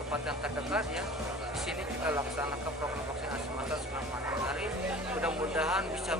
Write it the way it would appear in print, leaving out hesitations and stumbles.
tempat yang terdekat ya. Di sini kita laksanakan program vaksinasi massal 9 Maret hari. Mudah-mudahan bisa